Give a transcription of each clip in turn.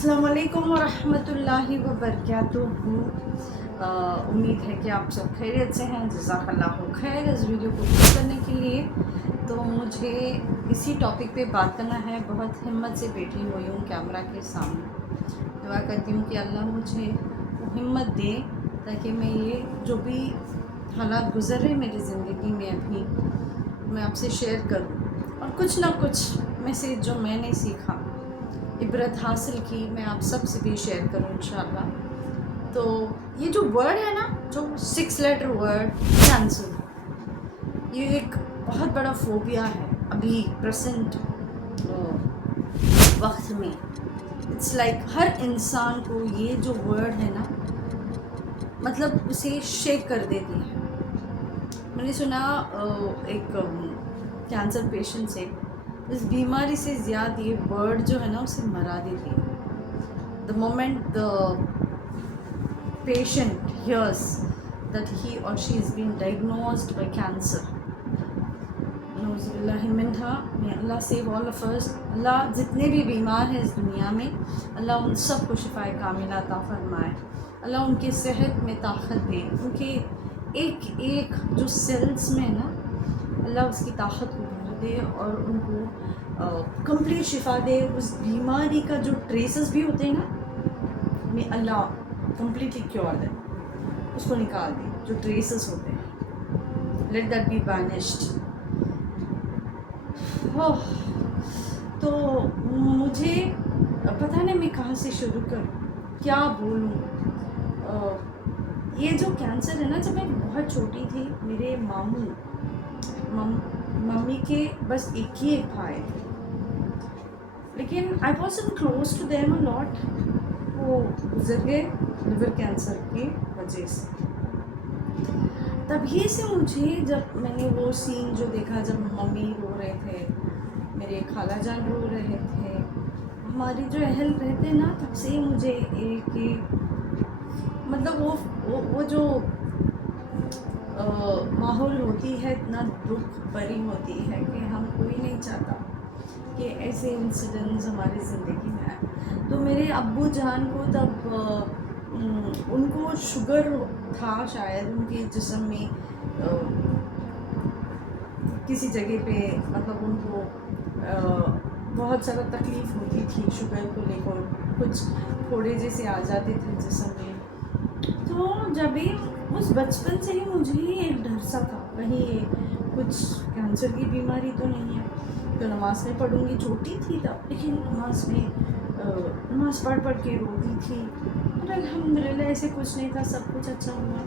السلام علیکم ورحمۃ اللہ وبرکاتہ. امید ہے کہ آپ سب خیریت سے ہیں. جزاک اللہ خیر اس ویڈیو کو شیئر کرنے کے لیے. تو مجھے اسی ٹاپک پہ بات کرنا ہے. بہت ہمت سے بیٹھی ہوئی ہوں کیمرہ کے سامنے. دعا کرتی ہوں کہ اللہ مجھے وہ ہمت دے تاکہ میں یہ جو بھی حالات گزر رہے میری زندگی میں ابھی میں آپ سے شیئر کروں اور کچھ نہ کچھ میں سے جو میں نے سیکھا عبرت حاصل کی میں آپ سب سے بھی شیئر کروں انشاءاللہ. تو یہ جو ورڈ ہے نا، جو 6 لیٹر ورڈ کینسر، یہ ایک بہت بڑا فوبیا ہے ابھی پریزنٹ وقت میں. اٹس لائک ہر انسان کو یہ جو ورڈ ہے نا، مطلب اسے شیک کر دیتی ہے. میں نے سنا ایک کینسر پیشنٹ سے اس بیماری سے زیادہ یہ ورڈ جو ہے نا اسے مرا دیتی ہے. The moment the patient hears that he اور شی از بین ڈائگنوزڈ بائی کینسر، نعوذ باللہ منہا، may Allah save all of us. اللہ جتنے بھی بیمار ہیں اس دنیا میں، اللہ ان سب کو شفائے کاملہ عطا فرمائے. اللہ ان کے صحت میں طاقت دے، ان کے ایک ایک جو سیلز میں نا اللہ اس کی طاقت کو بھر دے اور ان کو کمپلیٹ شفا دے. اس بیماری کا جو ٹریسز بھی ہوتے ہیں نا، میں اللہ کمپلیٹلی کیور دے، اس کو نکال دے. جو ٹریسز ہوتے ہیں لیٹ دیٹ بی بینشڈ. تو مجھے پتہ نہیں میں کہاں سے شروع کروں، کیا بولوں. یہ جو کینسر ہے نا، جب میں بہت چھوٹی تھی میرے ممی کے بس ایک ہی بھائی تھے، لیکن I wasn't close to them a lot. وہ گزر گئے لیور کینسر کی وجہ سے. تبھی سے مجھے جب میں نے وہ سین جو دیکھا، جب ممی رو رہے تھے، میرے خالہ جان رو رہے تھے، ہماری جو اہل رہتے نا، تب سے مجھے ایک مطلب وہ جو ماحول ہوتی ہے اتنا دکھ بھری ہوتی ہے کہ ہم کوئی نہیں چاہتا کہ ایسے انسیڈنٹس ہماری زندگی میں آئے. تو میرے ابو جان کو تب ان کو شوگر تھا شاید ان کے جسم میں، کسی جگہ پہ مطلب ان کو بہت زیادہ تکلیف ہوتی تھی شوگر کو لے کر. کچھ پھوڑے جیسے آ جاتے تھے جسم میں. تو جب اس بچپن سے ہی مجھے ایک ڈر سا تھا کہیں کچھ کینسر کی بیماری تو نہیں ہے. تو نماز میں پڑھوں گی، چھوٹی تھی تب، لیکن نماز پڑھ کے روتی تھی. اور الحمدللہ ایسے کچھ نہیں تھا، سب کچھ اچھا ہوا.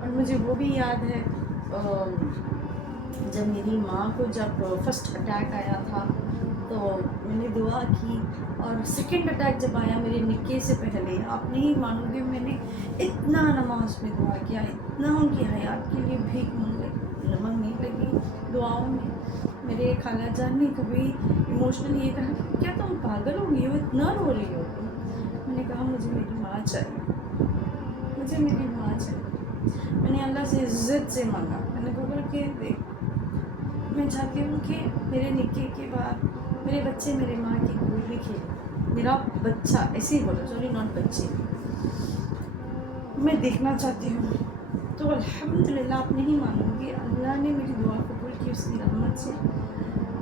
اور مجھے وہ بھی یاد ہے جب میری ماں کو جب فرسٹ اٹیک آیا تھا تو میں نے دعا کی، اور سیکنڈ اٹیک جب آیا میرے نکاح سے پہلے، آپ نہیں مانو گے میں نے اتنا نماز میں دعا کیا، اتنا ان کی حیات کے لیے بھیک مانگنے لگی دعاؤں میں. میرے خالہ جان نے کبھی ایموشنل یہ کہا کہ کیا تم پاگل ہو گئی ہو، اتنا رو رہی ہو تم. میں نے کہا مجھے میری ماں چاہیے، مجھے میری ماں چاہیے. میں نے اللہ سے عزت سے مانگا. میں نے بولا کہ دیکھ، میں چاہتی ہوں کہ میرے نکاح کے بعد میرے بچے میرے ماں کی گود میں کھیلیں. میرا بچہ، ایسے ہی بولا، سوری ناٹ بچے، میں دیکھنا چاہتی ہوں. تو الحمدللہ آپ نہیں مانو گے، اللہ نے میری دعا قبول کی. اس کی رحمت سے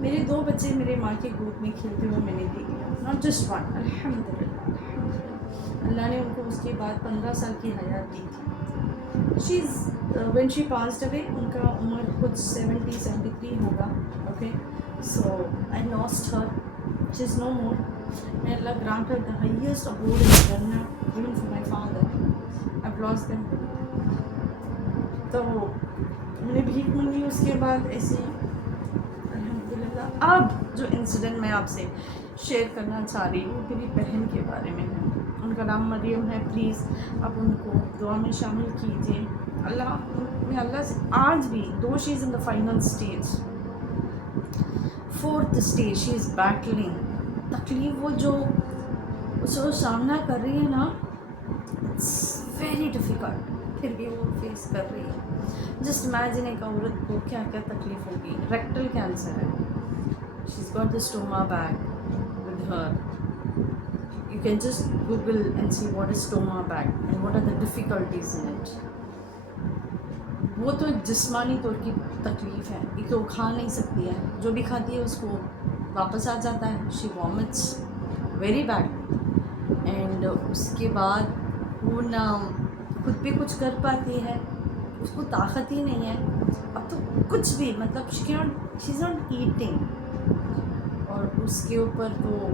میرے 2 بچے میرے ماں کے گود میں کھیلتے ہوئے میں نے دیکھا. ناٹ جسٹ ون، الحمدللہ. اللہ نے ان کو اس کے بعد 15 سال کی حیات دی تھی. when she passed away ان کا عمر کچھ 73 ہوگا. Okay, so I lost her. She is no more. May Allah grant her the highest abode in Jannah, even for my father. I've lost them. تو میں نے بھیک مانگی. اس کے بعد ایسے الحمدللہ. اب جو انسیڈنٹ میں آپ سے شیئر کرنا چاہ رہی ہوں میری بہن کے بارے میں ہے. ان کا نام مریم ہے. پلیز آپ ان کو دعا میں شامل کیجیے. اللہ سے آج بھی دو she is in the final stage, 4th stage she is battling. تکلیف وہ جو اس کو سامنا کر رہی ہے نا، اٹس ویری ڈیفیکلٹ، پھر بھی وہ فیس کر رہی ہے. جسٹ امیجن ایک عورت کو کیا کیا تکلیف ہوگی. ریکٹل کینسر ہے. She has got the stoma bag with her. ایک can just Google and see what is stoma bag and what are the difficulties in it. وہ تو ایک جسمانی طور کی تکلیف ہے، ایک تو کھا نہیں سکتی ہے، جو بھی کھاتی ہے اس کو واپس آ جاتا ہے، شی وامٹس ویری بیڈ، اینڈ اس کے بعد وہ نہ خود بھی کچھ کر پاتی ہے، اس کو طاقت ہی نہیں ہے اب تو کچھ بھی، مطلب شی از ناٹ ایٹنگ، اور اس کے اوپر تو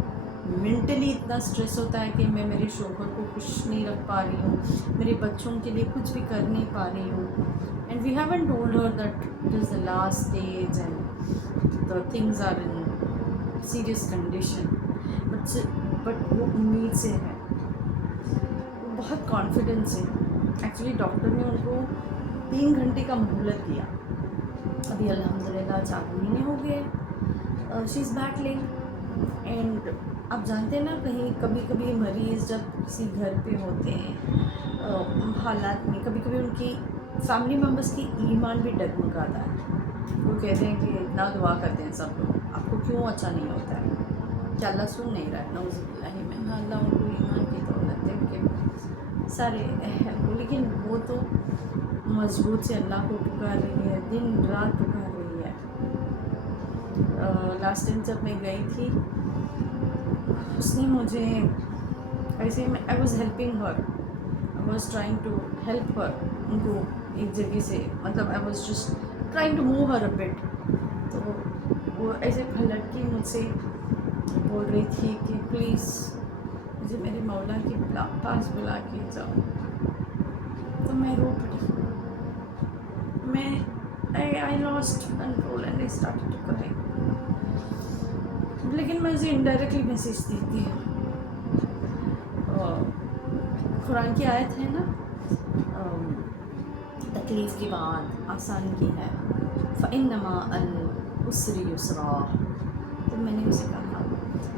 مینٹلی اتنا اسٹریس ہوتا ہے کہ میں میرے شوہر کو خوش نہیں رکھ پا رہی ہوں، میرے بچوں کے لیے کچھ بھی کر نہیں پا رہی ہوں، and we haven't told her that it is the last stage and the things are in serious condition, but وہ امید سے ہے، وہ بہت کانفیڈنس ہے. ایکچولی ڈاکٹر نے ان کو 3 گھنٹے کا مہلت دیا، ابھی الحمد للہ 4 مہینے ہو گئے، شی از بیٹلنگ. اینڈ آپ جانتے ہیں نا، کہیں کبھی کبھی مریض جب کسی گھر پہ ہوتے ہیں حالات میں، کبھی کبھی ان کی فیملی ممبرس کی ایمان بھی ڈگمگاتا ہے. وہ کہتے ہیں کہ اتنا دعا کرتے ہیں سب لوگ، آپ کو کیوں اچھا نہیں ہوتا ہے؟ کہ اللہ سن نہیں رہا ہے؟ نعوذ باللہ من، اللہ ان کو ایمان کی دولت دے کہ سارے اہل کو، لیکن وہ تو مضبوط سے اللہ کو پکار رہی ہے، دن رات پکار رہی ہے. لاسٹ ٹائم جب میں گئی تھی، اس نے مجھے ایسے میں I was helping her, I was trying to help her, ان کو ایک جگہ سے، مطلب I was just trying to move her a bit. تو وہ ایسے پلٹ کے مجھ سے بول رہی تھی کہ پلیز مجھے میرے مولا کے پاس بلا کے جاؤ. تو میں رو پڑی، میں I lost control and I started to cry. لیکن میں اسے انڈائریکٹلی میسیج دی تھی. قرآن کی آیت ہے نا، تکلیف کے بعد آسانی کی ہے، فَإِنَّمَا الْعُسْرِ يُسْرًا. تو میں نے اسے کہا،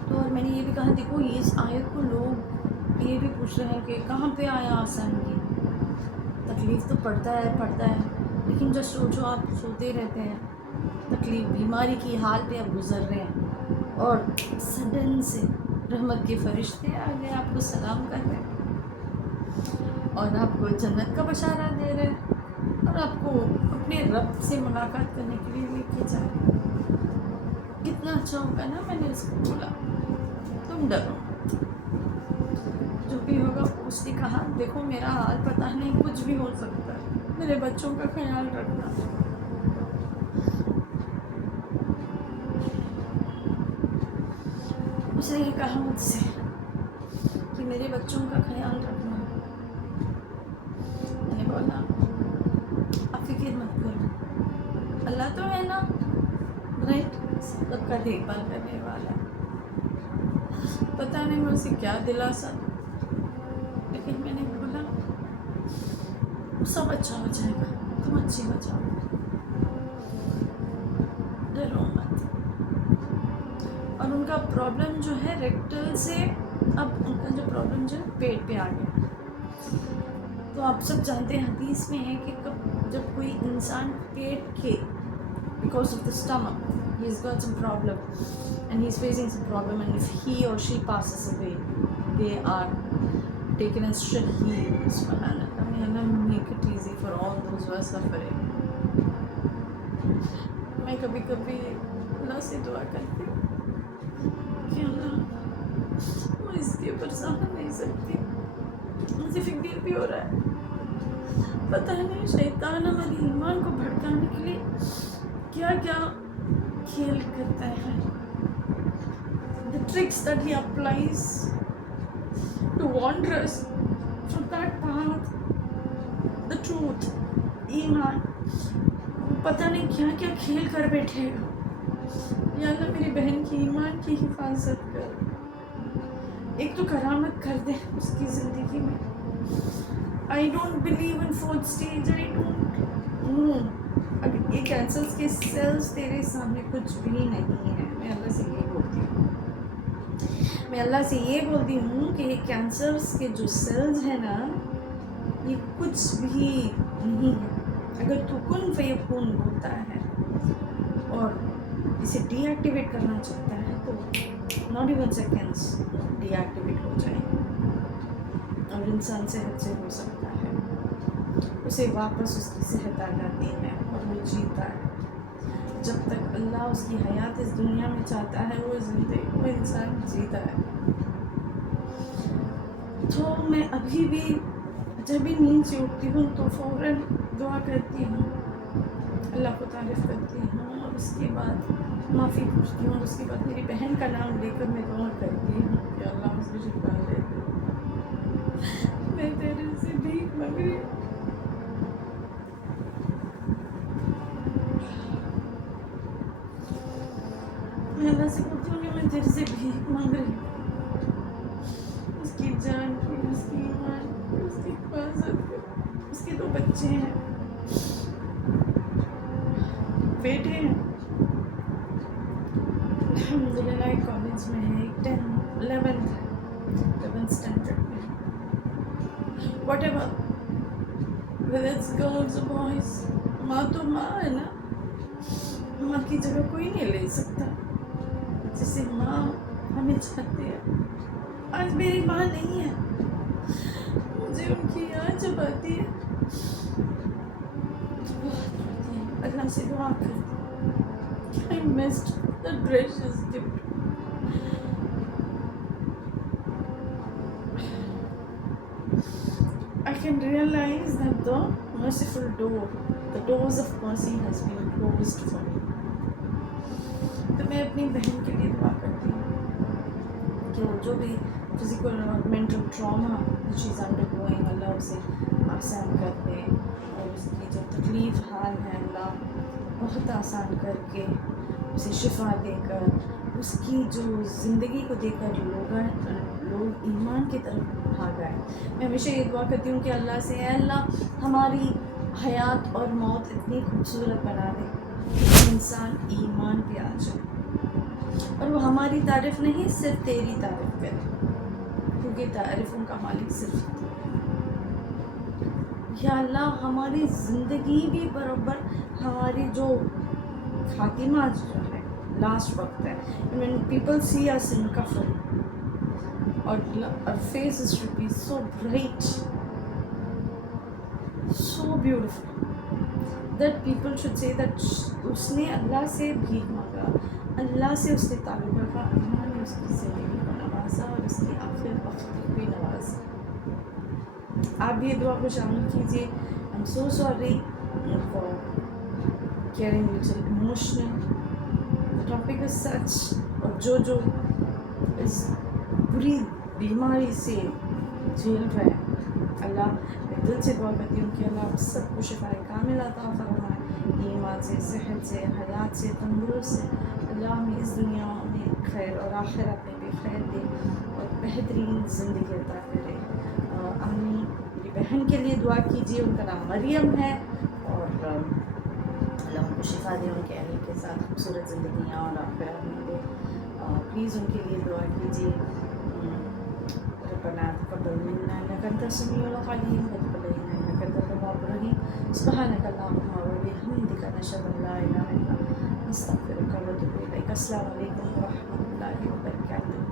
تو اور میں نے یہ بھی کہا، دیکھو اس آیت کو لوگ یہ بھی پوچھ رہے ہیں کہ کہاں پہ آیا آسانی کی، تکلیف تو پڑتا ہے، لیکن جو سوچو آپ سوتے رہتے ہیں، تکلیف بیماری کی حال پہ آپ گزر رہے ہیں، اور سڈن سے رحمت کے فرشتے آ گئے، آپ کو سلام کر رہے ہیں اور آپ کو جنت کا بشارہ دے رہے ہیں اور آپ کو اپنے رب سے ملاقات کرنے کے لیے لے کے جا رہے ہیں. کتنا اچھا ہوگا نا. میں نے اس کو بولا تم ڈرو، جو بھی ہوگا. اس نے کہا دیکھو میرا حال پتہ نہیں، کچھ بھی ہو سکتا ہے، میرے بچوں کا خیال رکھنا. اس نے یہ کہا مجھ سے کہ میرے بچوں کا خیال رکھنا. میں نے بولا آپ فکر مت کرو، اللہ تو ہے نا، رائٹ، سب کا دیکھ بھال کرنے والا. پتہ نہیں میں اسے کیا دلاسا، لیکن میں نے بولا سب اچھا ہو جائے گا، تم اچھی ہو جاؤ، ڈرو مت. اور ان کا پرابلم جو ہے ریکٹل سے، اب ان کا جو پرابلم جو ہے پیٹ پہ آ گیا. تو آپ سب جانتے ہیں حدیث میں ہے کہ جب کوئی انسان پیٹ کے because of the stomach he has got some problem and he is facing some problem, and if he or she passes away they are taken as shaheed. Subhanallah, may Allah make it easy for all those who are suffering. میں کبھی کبھی اللہ سے دعا کرتی ہوں کہ اللہ میں اس کے اوپر سہن نہیں سکتی، مجھے فکر بھی ہو رہا ہے، پتہ نہیں شیطان ہمارے ایمان کو بھڑکانے کے لیے کیا کیا کھیل کرتا ہے. The tricks that he applies to wander us from that path, the truth, ایمان، پتہ نہیں کیا کیا کھیل کر بیٹھے گا. یا اللہ میری بہن کی ایمان کی حفاظت کر، ایک تو کرامت کر دے اس کی زندگی میں. I don't believe in fourth stage, I don't know. اگر یہ کینسرس کے سیلز تیرے سامنے کچھ بھی نہیں ہے، میں اللہ سے یہ بولتی ہوں، میں اللہ سے یہ بولتی ہوں کہ یہ کینسرس کے جو سیلز ہیں نا، یہ کچھ بھی نہیں ہے. اگر تو کن فیکون بولتا ہے اور اسے ڈی ایکٹیویٹ کرنا چاہتا ہے تو not even seconds deactivate ہو جائیں. اور انسان صحت سے ہو سکتا ہے، اسے واپس اس کی صحت آ جاتی ہے اور وہ جیتا ہے. جب تک اللہ اس کی حیات اس دنیا میں چاہتا ہے وہ انسان جیتا ہے. تو میں ابھی بھی جب بھی نیند سے اٹھتی ہوں تو فوراً دعا کرتی ہوں، اللہ کو تعریف کرتی ہوں، اور اس کے بعد معافی پوچھتی ہوں، اور اس کے بعد میری بہن کا نام لے کر میں دعا کرتی ہوں کہ اللہ مجھے شفا دے دے، میں تیرے سے بھیک مانگ رہی ہوں. میں اللہ سے پوچھتی ہوں کہ میں تیرے سے بھیک مانگ رہی ہوں، اس کی جان کی، اس کی ایمان کی، اس کی حفاظت کی. اس کے 2 بچے ہیں، بیٹے ہیں، الحمدللہ ایک کالج میں ہے، ایک 11th اسٹینڈرڈ میں ہے. What ever whether it's girls or boys، ماں تو ماں ہے نا، ماں کی جگہ کوئی نہیں لے سکتا. جسے ماں ہمیں چاہتے ہیں. آج میری ماں نہیں ہے، مجھے ان کی یاد جب آتی ہے تو بہت روتی ہوں، اللہ سے دعا کرتی ہوں کہ I missed that precious gift. I can realize that the merciful door, the doors of mercy has been closed for me. تو میں اپنی بہن کے لیے دعا کرتی ہوں کہ وہ جو بھی فزیکل اور mental trauma she is undergoing, اللہ اسے آسان کر دے، اور اس کی جو تکلیف حال ہے اللہ بہت آسان کر کے اسے شفا دے کر، اس کی جو زندگی کو دے کر لوگ ایمان کی طرف بھاگ آئے. میں ہمیشہ یہ دعا کرتی ہوں کہ اللہ سے، اے اللہ ہماری حیات اور موت اتنی خوبصورت بنا دے کہ انسان ایمان پہ آ جائے، اور وہ ہماری تعریف نہیں صرف تیری تعریف کرے، کیونکہ تعریفوں کا مالک صرف تو ہے. یا اللہ ہماری زندگی بھی برابر ہماری جو خاتمہ جو ہے لاسٹ وقت ہے، when people see us in kafan, our faces should be so bright, so beautiful, that people should say that اس نے اللہ سے بھیک مانگا، اللہ سے اس نے تعلق رکھا، اللہ نے اس کی زندگی کو نوازا اور اس کی آخر وقت تک بھی نوازا. آپ بھی یہ دعا کو شامل کیجیے. I'm so sorry for getting a little emotional. The topic is such، اور جو اس بری بیماری سے جھیل رہے ہیں، اللہ میں دل سے دعا کرتی ہوں کہ اللہ آپ سب کو شفائے کامل عطا فرمائے، ایمان سے، صحت سے، حیات سے، تندرست سے. اللہ ہمیں اس دنیا میں خیر اور آخرت میں بھی خیر دے اور بہترین زندگی عطا کرے. آمین. میری بہن کے لیے دعا کیجیے، ان کا نام مریم ہے، اور اللہ ان کو شفا دے، ان کے اہل کے ساتھ خوبصورت زندگیاں اور آخرت میں دے. پلیز ان کے لیے دعا کیجیے. ربنا تقبل منا انك انت السميع العليم وتب علينا انك انت التواب الرحيم. سبحانك اللهم وبحمدك نشهد ان لا اله الا انت نستغفرك ونتوب اليك. السلام علیکم ورحمۃ اللہ وبرکاتہ.